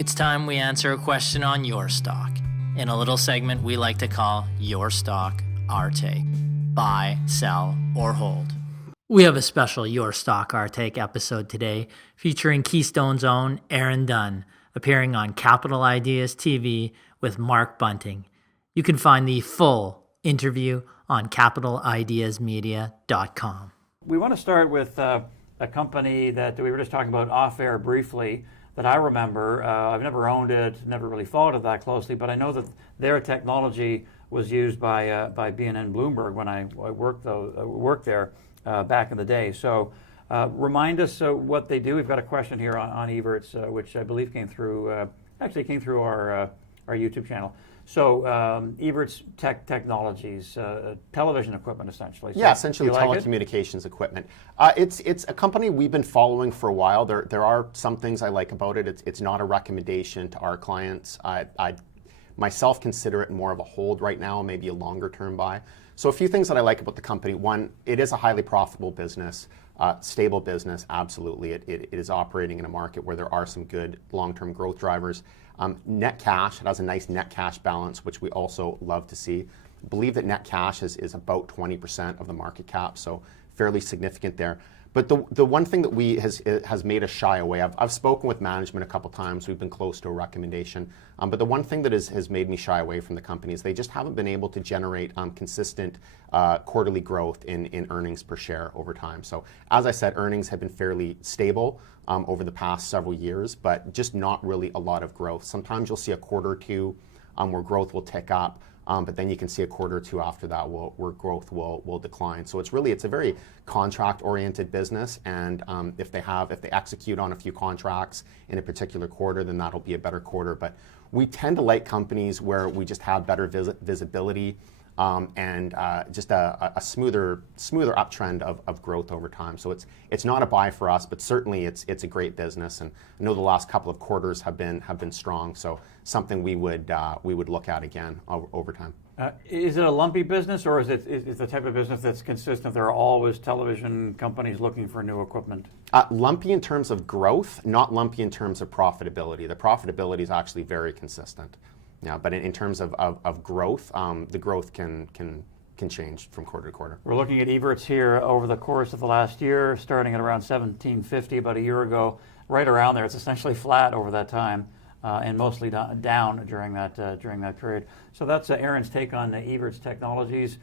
It's time we answer a question on your stock in a little segment we like to call Your Stock, Our Take. Buy, sell, or hold. We have a special Your Stock, Our Take episode today featuring KeyStone's own Aaron Dunn, appearing on Capital Ideas TV with Mark Bunting. You can find the full interview on capitalideasmedia.com. We want to start with a company that we were just talking about off-air briefly that I remember. I've never owned it, never really followed it that closely, but I know that their technology was used by B&N Bloomberg when I worked there back in the day. So remind us what they do. We've got a question here on Evertz, which I believe came through our YouTube channel. So Evertz Technologies, television equipment essentially. So yeah, essentially telecommunications equipment. It's a company we've been following for a while. There are some things I like about it. It's not a recommendation to our clients. I myself consider it more of a hold right now, maybe a longer term buy. So a few things that I like about the company. One, it is a highly profitable business, stable business, absolutely. It is operating in a market where there are some good long-term growth drivers. Net cash, it has a nice net cash balance, which we also love to see. I believe that net cash is about 20% of the market cap, so fairly significant there. But the one thing that has made us shy away, I've spoken with management a couple times, we've been close to a recommendation, but the one thing that has made me shy away from the company is they just haven't been able to generate consistent quarterly growth in earnings per share over time. So as I said, earnings have been fairly stable over the past several years, but just not really a lot of growth. Sometimes you'll see a quarter or two where growth will tick up, but then you can see a quarter or two after that where growth will decline. So it's a very contract-oriented business, and if they execute on a few contracts in a particular quarter, then that'll be a better quarter. But we tend to like companies where we just have better visibility and just a smoother uptrend of growth over time. So it's not a buy for us, but certainly it's a great business, and I know the last couple of quarters have been strong. So something we would look at again over time. Is it a lumpy business, or is the type of business that's consistent? There are always television companies looking for new equipment. Lumpy in terms of growth, not lumpy in terms of profitability. The profitability is actually very consistent. Yeah, but in terms of growth, the growth can change from quarter to quarter. We're looking at Evertz here over the course of the last year, starting at around 1750 about a year ago, right around there. It's essentially flat over that time, and mostly down during that period. So that's Aaron's take on Evertz Technologies.